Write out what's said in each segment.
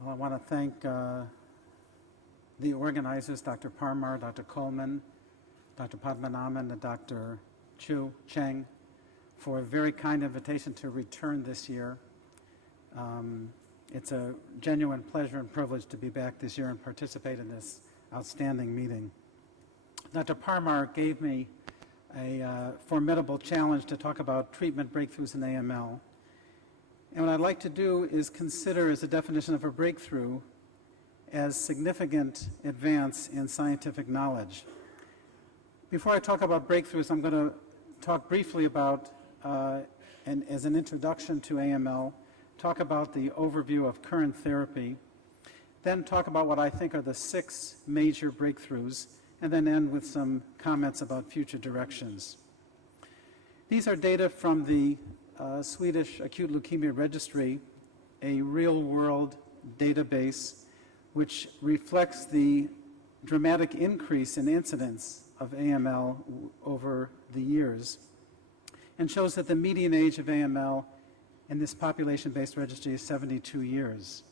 Well, I want to thank the organizers, Dr. Parmar, Dr. Coleman, Dr. Padmanabhan, and Dr. Cheng, for a very kind invitation to return this year. It's a genuine pleasure and privilege to be back this year and participate in this outstanding meeting. Dr. Parmar gave me a formidable challenge to talk about treatment breakthroughs in AML. And what I'd like to do is consider as a definition of a breakthrough as significant advance in scientific knowledge. Before I talk about breakthroughs, I'm going to talk briefly about, and as an introduction to AML, talk about the overview of current therapy, then talk about what I think are the 6 major breakthroughs, and then end with some comments about future directions. These are data from the Swedish Acute Leukemia Registry, a real-world database which reflects the dramatic increase in incidence of AML over the years and shows that the median age of AML in this population-based registry is 72 years.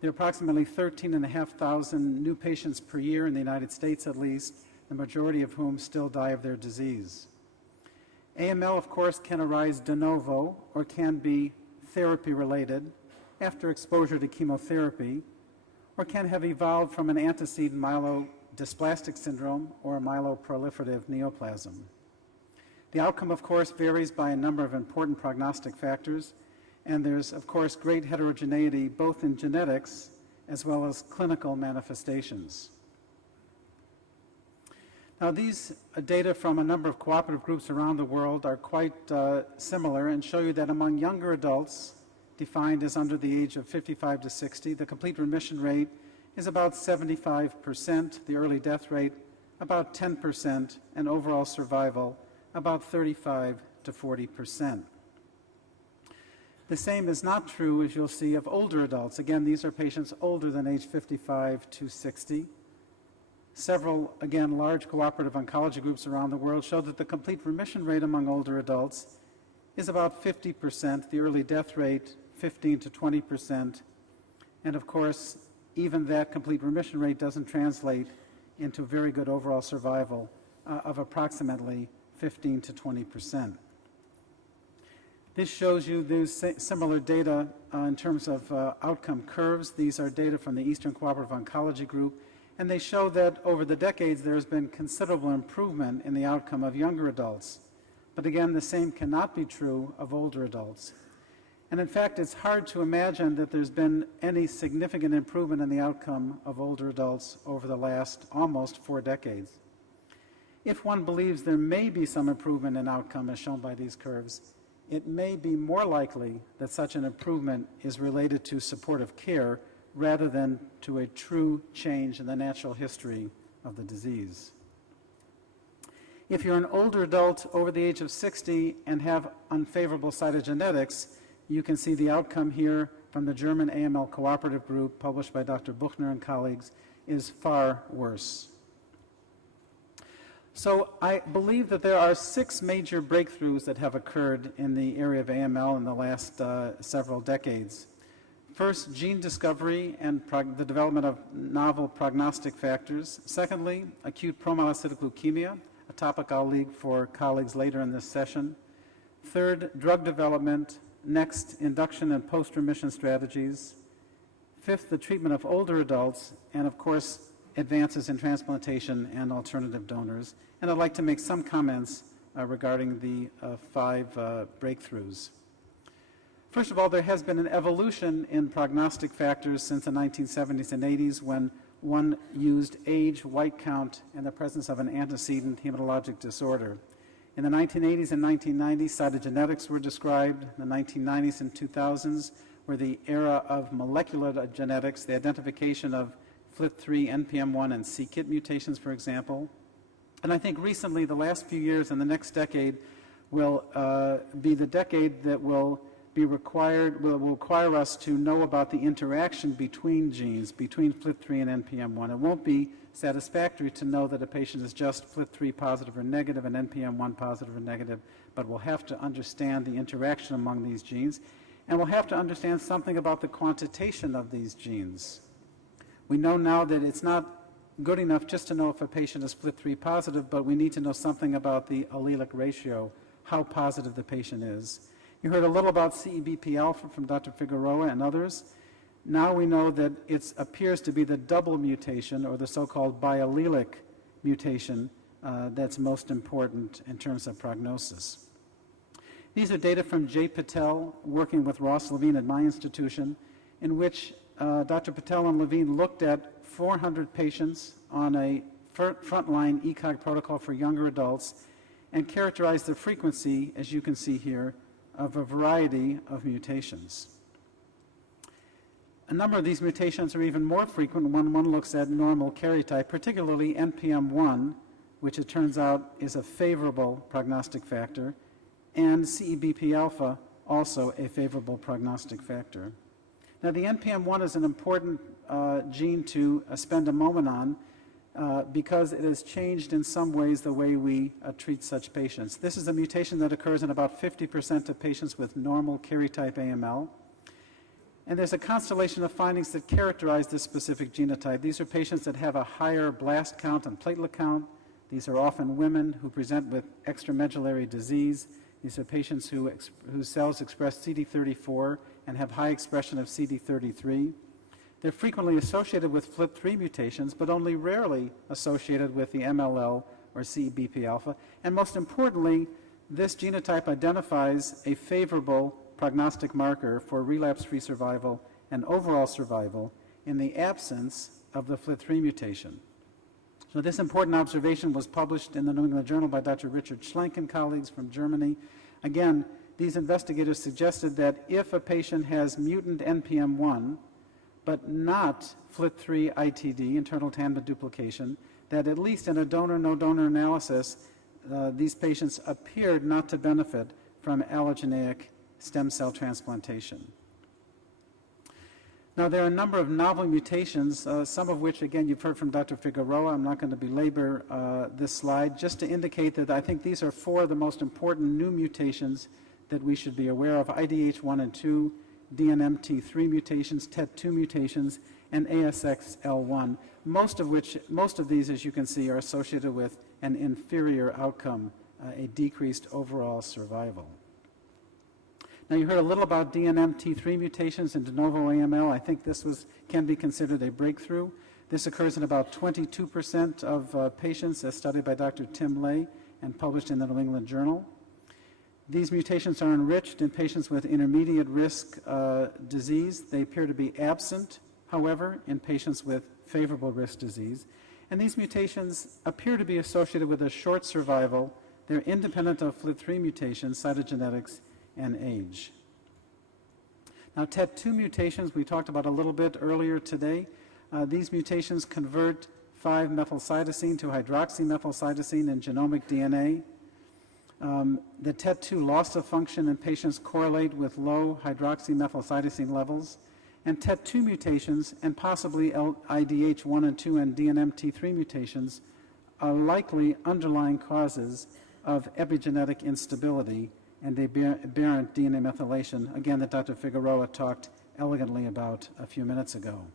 There are approximately 13,500 new patients per year in the United States at least, the majority of whom still die of their disease. AML, of course, can arise de novo or can be therapy-related after exposure to chemotherapy, or can have evolved from an antecedent myelodysplastic syndrome or a myeloproliferative neoplasm. The outcome, of course, varies by a number of important prognostic factors, and there's, of course, great heterogeneity both in genetics as well as clinical manifestations. Now, these data from a number of cooperative groups around the world are quite similar and show you that among younger adults, defined as under the age of 55 to 60, the complete remission rate is about 75%, the early death rate about 10%, and overall survival about 35 to 40%. The same is not true, as you'll see, of older adults. Again, these are patients older than age 55 to 60. Several, again, large cooperative oncology groups around the world show that the complete remission rate among older adults is about 50%, the early death rate 15 to 20%, and of course, even that complete remission rate doesn't translate into very good overall survival of approximately 15 to 20%. This shows you these similar data in terms of outcome curves. These are data from the Eastern Cooperative Oncology Group, and they show that over the decades there has been considerable improvement in the outcome of younger adults. But again, the same cannot be true of older adults. And in fact, it's hard to imagine that there's been any significant improvement in the outcome of older adults over the last almost 4 decades. If one believes there may be some improvement in outcome as shown by these curves, it may be more likely that such an improvement is related to supportive care rather than to a true change in the natural history of the disease. If you're an older adult over the age of 60 and have unfavorable cytogenetics, you can see the outcome here from the German AML Cooperative Group, published by Dr. Buchner and colleagues, is far worse. So I believe that there are 6 major breakthroughs that have occurred in the area of AML in the last several decades. First, gene discovery and the development of novel prognostic factors. Secondly, acute promyelocytic leukemia, a topic I'll leave for colleagues later in this session. Third, drug development. Next, induction and post-remission strategies. Fifth, the treatment of older adults, and of course, advances in transplantation and alternative donors. And I'd like to make some comments regarding the 5 breakthroughs. First of all, there has been an evolution in prognostic factors since the 1970s and 80s when one used age, white count, and the presence of an antecedent hematologic disorder. In the 1980s and 1990s, cytogenetics were described. In the 1990s and 2000s were the era of molecular genetics, the identification of FLT3, NPM1, and c-KIT mutations, for example. And I think recently, the last few years and the next decade will be the decade that will require us to know about the interaction between genes, between FLT3 and NPM1. It won't be satisfactory to know that a patient is just FLT3 positive or negative and NPM1 positive or negative, but we'll have to understand the interaction among these genes. And we'll have to understand something about the quantitation of these genes. We know now that it's not good enough just to know if a patient is FLT3 positive, but we need to know something about the allelic ratio, how positive the patient is. You heard a little about CEBP alpha from Dr. Figueroa and others. Now we know that it appears to be the double mutation, or the so-called biallelic mutation, that's most important in terms of prognosis. These are data from Jay Patel working with Ross Levine at my institution, in which Dr. Patel and Levine looked at 400 patients on a frontline ECOG protocol for younger adults and characterized the frequency, as you can see here, of a variety of mutations. A number of these mutations are even more frequent when one looks at normal karyotype, particularly NPM1, which it turns out is a favorable prognostic factor, and CEBP alpha, also a favorable prognostic factor. Now, the NPM1 is an important gene to spend a moment on because it has changed in some ways the way we treat such patients. This is a mutation that occurs in about 50% of patients with normal karyotype AML. And there's a constellation of findings that characterize this specific genotype. These are patients that have a higher blast count and platelet count. These are often women who present with extramedullary disease. These are patients whose cells express CD34 and have high expression of CD33. They're frequently associated with FLT3 mutations, but only rarely associated with the MLL or CEBP alpha. And most importantly, this genotype identifies a favorable prognostic marker for relapse-free survival and overall survival in the absence of the FLT3 mutation. So this important observation was published in the New England Journal by Dr. Richard Schlenk and colleagues from Germany. Again, these investigators suggested that if a patient has mutant NPM1, but not FLT3 ITD, internal tandem duplication, that at least in a donor-no donor analysis, these patients appeared not to benefit from allogeneic stem cell transplantation. Now, there are a number of novel mutations, some of which, again, you've heard from Dr. Figueroa. I'm not going to belabor this slide, just to indicate that I think these are four of the most important new mutations that we should be aware of: IDH1 and 2, DNMT3 mutations, TET2 mutations, and ASXL1, most of these, as you can see, are associated with an inferior outcome, a decreased overall survival. Now, you heard a little about DNMT3 mutations in de novo AML. I think this can be considered a breakthrough. This occurs in about 22% of patients, as studied by Dr. Tim Lay and published in the New England Journal. These mutations are enriched in patients with intermediate risk disease. They appear to be absent, however, in patients with favorable risk disease. And these mutations appear to be associated with a short survival. They're independent of FLT3 mutations, cytogenetics, and age. Now, TET2 mutations we talked about a little bit earlier today. These mutations convert 5-methylcytosine to hydroxymethylcytosine in genomic DNA. The TET2 loss of function in patients correlate with low hydroxymethylcytosine levels, and TET2 mutations and possibly IDH1 and 2 and DNMT3 mutations are likely underlying causes of epigenetic instability and aberrant DNA methylation, again, that Dr. Figueroa talked elegantly about a few minutes ago.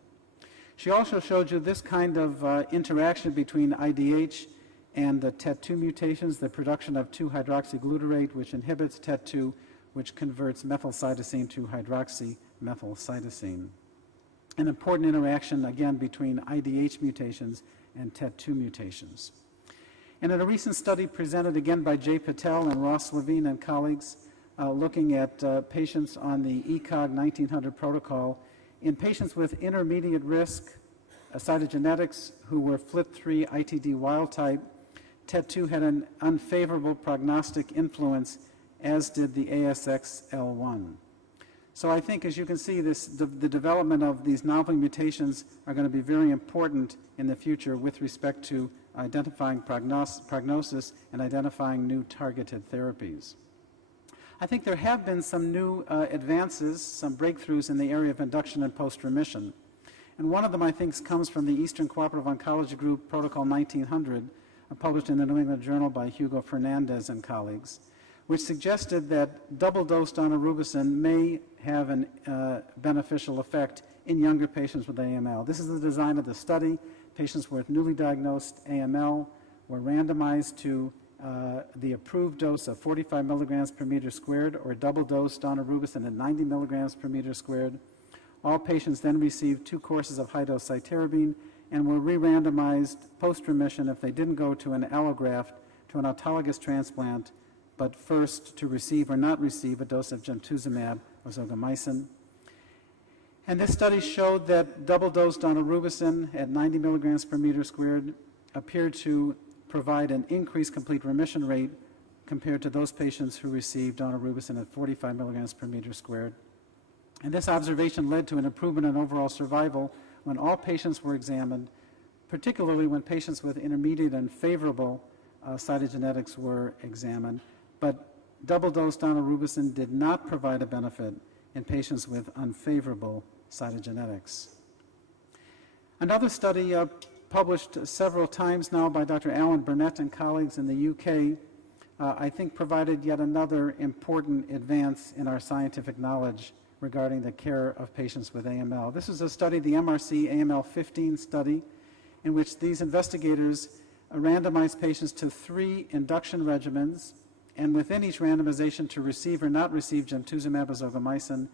She also showed you this kind of interaction between IDH and the TET2 mutations, the production of 2-hydroxyglutarate, which inhibits TET2, which converts methylcytosine to hydroxymethylcytosine. An important interaction, again, between IDH mutations and TET2 mutations. And in a recent study presented again by Jay Patel and Ross Levine and colleagues, looking at patients on the ECOG 1900 protocol, in patients with intermediate risk cytogenetics who were FLT3 ITD wild type, TET2 had an unfavorable prognostic influence, as did the ASXL1. So I think, as you can see, the development of these novel mutations are going to be very important in the future with respect to identifying prognosis and identifying new targeted therapies. I think there have been some new advances, some breakthroughs in the area of induction and post-remission. And one of them, I think, comes from the Eastern Cooperative Oncology Group Protocol 1900, published in the New England Journal by Hugo Fernandez and colleagues, which suggested that double-dose daunorubicin may have a beneficial effect in younger patients with AML. This is the design of the study. Patients with newly diagnosed AML were randomized to the approved dose of 45 milligrams per meter squared or double-dose daunorubicin at 90 milligrams per meter squared. All patients then received 2 courses of high-dose cytarabine and were re-randomized post-remission if they didn't go to an allograft to an autologous transplant, but first to receive or not receive a dose of gemtuzumab or zogomycin. And this study showed that double-dose daunorubicin at 90 milligrams per meter squared appeared to provide an increased complete remission rate compared to those patients who received daunorubicin at 45 milligrams per meter squared. And this observation led to an improvement in overall survival when all patients were examined, particularly when patients with intermediate and favorable cytogenetics were examined. But double-dose daunorubicin did not provide a benefit in patients with unfavorable cytogenetics. Another study published several times now by Dr. Alan Burnett and colleagues in the UK, I think provided yet another important advance in our scientific knowledge regarding the care of patients with AML. This is a study, the MRC AML 15 study, in which these investigators randomized patients to 3 induction regimens, and within each randomization to receive or not receive gemtuzumab or zogomycin,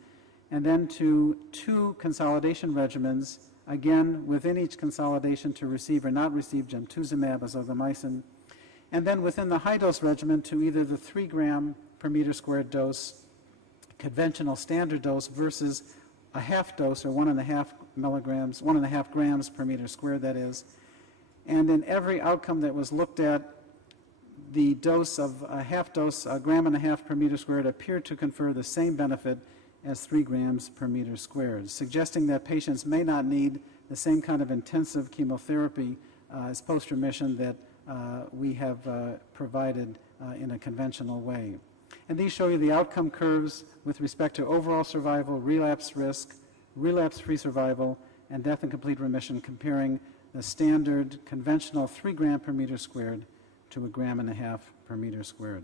and then to 2 consolidation regimens, again within each consolidation to receive or not receive gemtuzumab or zogomycin, and then within the high-dose regimen to either the 3 gram per meter squared dose, conventional standard dose, versus a half dose or 1.5 milligrams, 1.5 grams per meter squared, that is. And in every outcome that was looked at, the dose of a half dose, 1.5 grams per meter squared, appeared to confer the same benefit as 3 grams per meter squared, suggesting that patients may not need the same kind of intensive chemotherapy as post-remission that we have provided in a conventional way. And these show you the outcome curves with respect to overall survival, relapse risk, relapse-free survival, and death and complete remission, comparing the standard conventional 3 gram per meter squared to 1.5 grams per meter squared.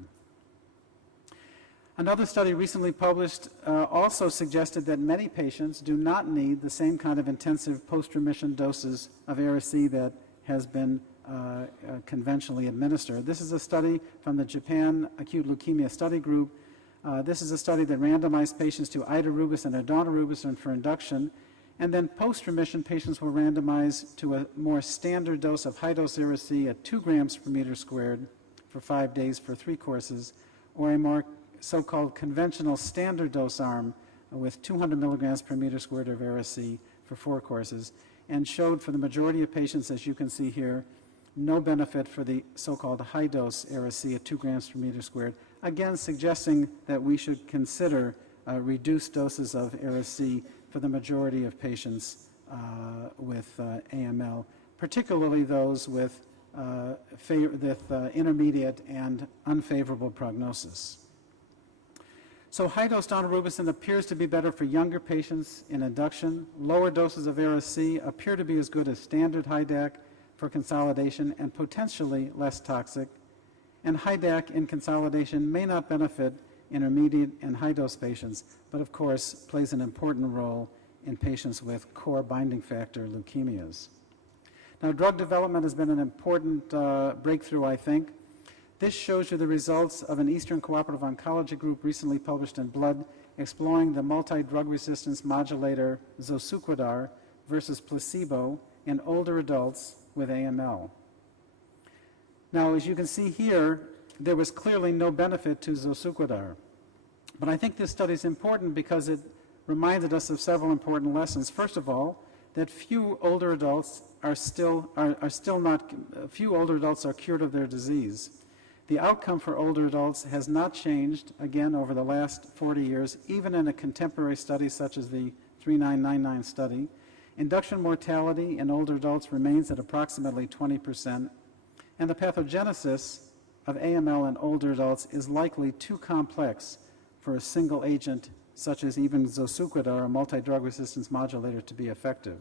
Another study recently published also suggested that many patients do not need the same kind of intensive post-remission doses of Ara-C that has been conventionally administered. This is a study from the Japan Acute Leukemia Study Group. This is a study that randomized patients to idarubicin or daunorubicin for induction, and then post-remission patients were randomized to a more standard dose of high-dose Ara-C at 2 grams per meter squared for 5 days for 3 courses, or a more so-called conventional standard dose arm with 200 milligrams per meter squared of Ara-C for 4 courses, and showed for the majority of patients, as you can see here, no benefit for the so-called high-dose Ara-C at 2 grams per meter squared, again suggesting that we should consider reduced doses of Ara-C for the majority of patients with AML, particularly those with intermediate and unfavorable prognosis. So high-dose daunorubicin appears to be better for younger patients in induction. Lower doses of Ara-C appear to be as good as standard HiDAC for consolidation and potentially less toxic. And HiDAC in consolidation may not benefit intermediate and high-dose patients, but of course plays an important role in patients with core binding factor leukemias. Now, drug development has been an important breakthrough, I think. This shows you the results of an Eastern Cooperative Oncology group recently published in Blood, exploring the multi-drug resistance modulator zosuquidar versus placebo in older adults with AML. Now, as you can see here, there was clearly no benefit to zosuquidar. But I think this study is important because it reminded us of several important lessons. First of all, that few older adults are cured of their disease. The outcome for older adults has not changed, again, over the last 40 years, even in a contemporary study such as the 3999 study. Induction mortality in older adults remains at approximately 20%, and the pathogenesis of AML in older adults is likely too complex for a single agent such as even zosuquidar, a multi-drug resistance modulator, to be effective.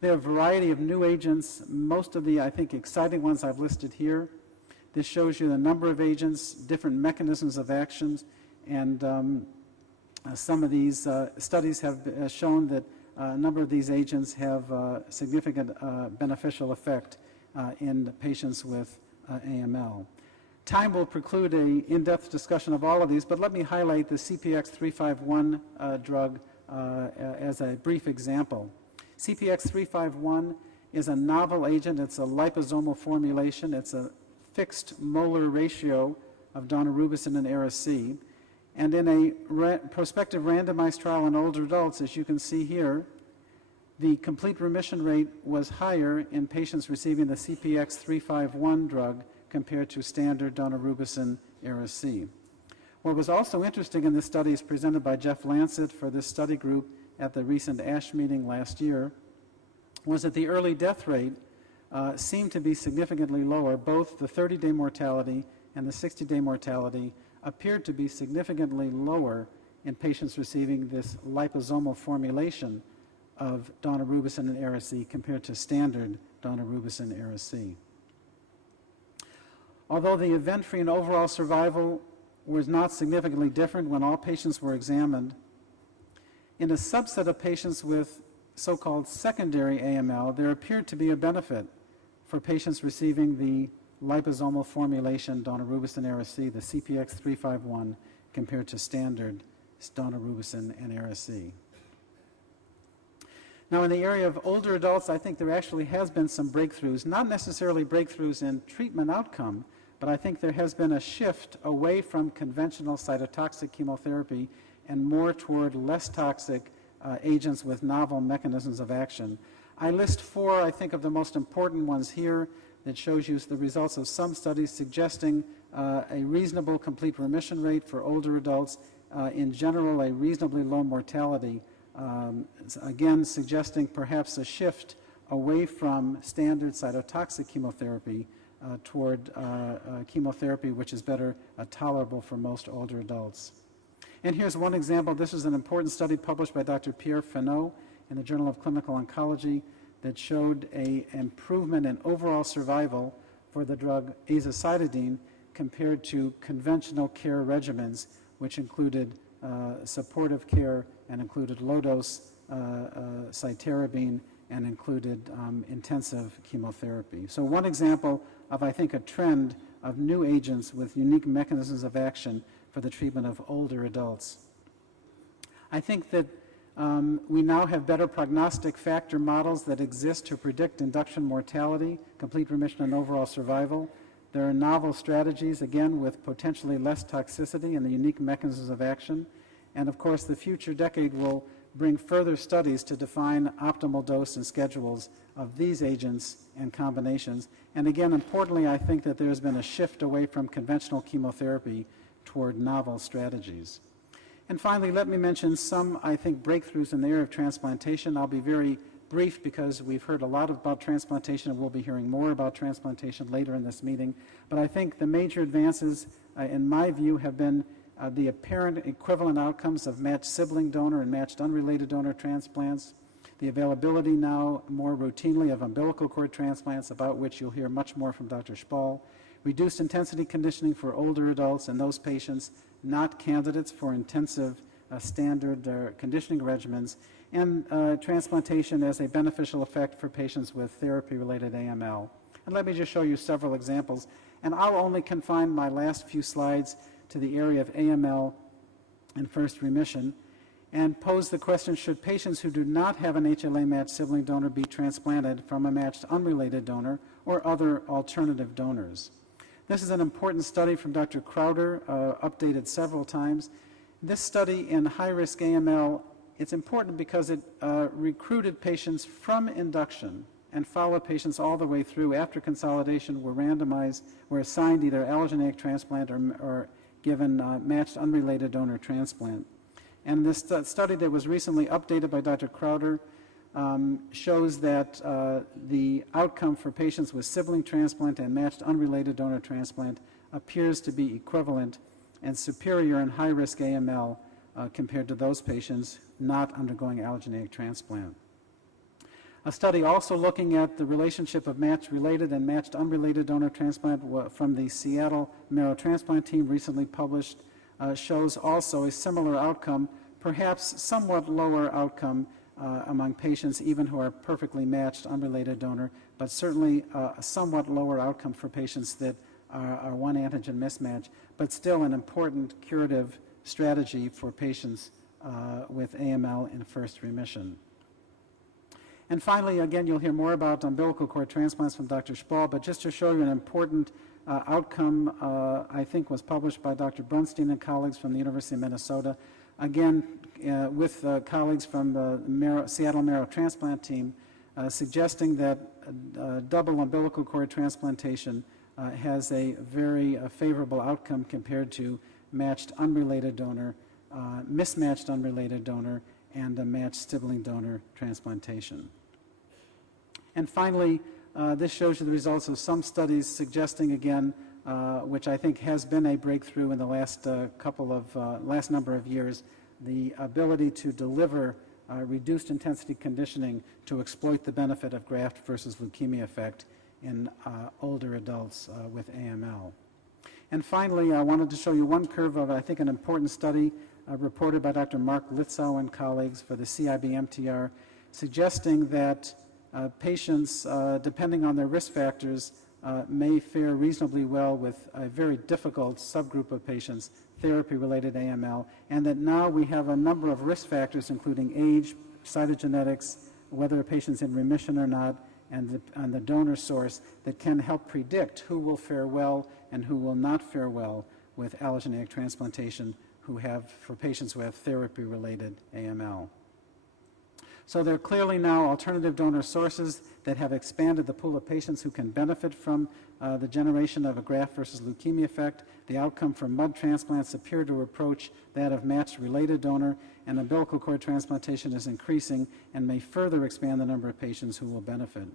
There are a variety of new agents, most of the, I think, exciting ones I've listed here. This shows you the number of agents, different mechanisms of actions, and some of these studies have shown that a number of these agents have significant beneficial effect in patients with AML. Time will preclude an in-depth discussion of all of these, but let me highlight the CPX-351 drug as a brief example. CPX-351 is a novel agent. It's a liposomal formulation. It's a fixed molar ratio of daunorubicin and Ara-C. And in a prospective randomized trial in older adults, as you can see here, the complete remission rate was higher in patients receiving the CPX-351 drug compared to standard daunorubicin Ara-C. What was also interesting in this study is presented by Jeff Lancet for this study group at the recent ASH meeting last year, was that the early death rate seemed to be significantly lower. Both the 30-day mortality and the 60-day mortality appeared to be significantly lower in patients receiving this liposomal formulation of daunorubicin and Ara-C compared to standard daunorubicin Ara-C. Although the event-free and overall survival was not significantly different when all patients were examined, in a subset of patients with so-called secondary AML, there appeared to be a benefit for patients receiving the liposomal formulation daunorubicin Ara-C, the CPX-351, compared to standard daunorubicin and Ara-C. Now, in the area of older adults, I think there actually has been some breakthroughs, not necessarily breakthroughs in treatment outcome, but I think there has been a shift away from conventional cytotoxic chemotherapy and more toward less toxic agents with novel mechanisms of action. I list four, I think, of the most important ones here that shows you the results of some studies suggesting a reasonable complete remission rate for older adults, in general a reasonably low mortality, again suggesting perhaps a shift away from standard cytotoxic chemotherapy toward chemotherapy which is better tolerable for most older adults. And here's one example. This is an important study published by Dr. Pierre Fenot in the Journal of Clinical Oncology that showed an improvement in overall survival for the drug azacitidine compared to conventional care regimens, which included supportive care and included low-dose cytarabine and included intensive chemotherapy. So one example of, I think, a trend of new agents with unique mechanisms of action for the treatment of older adults. I think that we now have better prognostic factor models that exist to predict induction mortality, complete remission, and overall survival. There are novel strategies, again, with potentially less toxicity and the unique mechanisms of action. And of course, the future decade will bring further studies to define optimal dose and schedules of these agents and combinations. And again, importantly, I think that there has been a shift away from conventional chemotherapy toward novel strategies. And finally, let me mention some, I think, breakthroughs in the area of transplantation. I'll be very brief because we've heard a lot about transplantation and we'll be hearing more about transplantation later in this meeting. But I think the major advances, in my view, have been the apparent equivalent outcomes of matched sibling donor and matched unrelated donor transplants, the availability now more routinely of umbilical cord transplants, about which you'll hear much more from Dr. Spall, reduced intensity conditioning for older adults and those patients not candidates for intensive standard conditioning regimens, and transplantation as a beneficial effect for patients with therapy-related AML. And let me just show you several examples. And I'll only confine my last few slides to the area of AML and first remission and pose the question, should patients who do not have an HLA-matched sibling donor be transplanted from a matched unrelated donor or other alternative donors? This is an important study from Dr. Crowder, updated several times. This study in high-risk AML, it's important because it recruited patients from induction and followed patients all the way through. After consolidation, were randomized, were assigned either allogeneic transplant or given matched unrelated donor transplant. And this study that was recently updated by Dr. Crowder shows that the outcome for patients with sibling transplant and matched unrelated donor transplant appears to be equivalent and superior in high-risk AML compared to those patients not undergoing allogeneic transplant. A study also looking at the relationship of matched-related and matched-unrelated donor transplant from the Seattle marrow transplant team recently published shows also a similar outcome, perhaps somewhat lower outcome among patients even who are perfectly matched unrelated donor, but certainly a somewhat lower outcome for patients that are one antigen mismatch, but still an important curative strategy for patients with AML in first remission. And finally, again, you'll hear more about umbilical cord transplants from Dr. Spall, but just to show you an important outcome, I think was published by Dr. Brunstein and colleagues from the University of Minnesota, again, with colleagues from the Seattle Marrow Transplant Team, suggesting that double umbilical cord transplantation has a very favorable outcome compared to matched unrelated donor, mismatched unrelated donor, and a matched sibling donor transplantation. And finally, this shows you the results of some studies suggesting, again, which I think has been a breakthrough in the last last number of years, the ability to deliver reduced intensity conditioning to exploit the benefit of graft versus leukemia effect in older adults with AML. And finally, I wanted to show you one curve of, I think, an important study reported by Dr. Mark Litzow and colleagues for the CIB-MTR, suggesting that patients, depending on their risk factors, may fare reasonably well with a very difficult subgroup of patients, therapy-related AML, and that now we have a number of risk factors, including age, cytogenetics, whether a patient's in remission or not, and the donor source that can help predict who will fare well and who will not fare well with allogeneic transplantation for patients who have therapy-related AML. So there are clearly now alternative donor sources that have expanded the pool of patients who can benefit from the generation of a graft versus leukemia effect. The outcome from MUD transplants appear to approach that of matched-related donor, and umbilical cord transplantation is increasing and may further expand the number of patients who will benefit.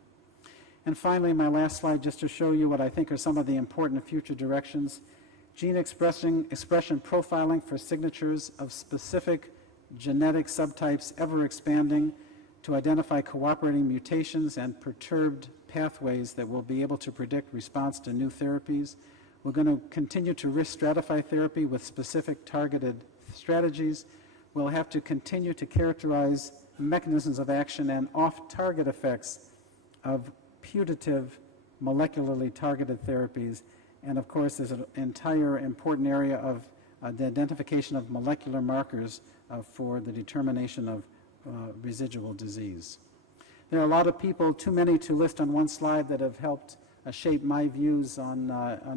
And finally, my last slide, just to show you what I think are some of the important future directions. Gene expression profiling for signatures of specific genetic subtypes ever expanding to identify cooperating mutations and perturbed pathways that will be able to predict response to new therapies. We're going to continue to risk stratify therapy with specific targeted strategies. We'll have to continue to characterize mechanisms of action and off-target effects of putative molecularly targeted therapies. And of course, there's an entire important area of the identification of molecular markers for the determination of residual disease. There are a lot of people, too many to list on one slide, that have helped shape my views on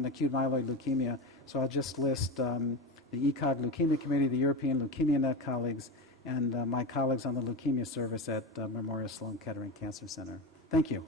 acute myeloid leukemia. So I'll just list the ECOG Leukemia Committee, the European Leukemia Net colleagues, and my colleagues on the leukemia service at Memorial Sloan Kettering Cancer Center. Thank you.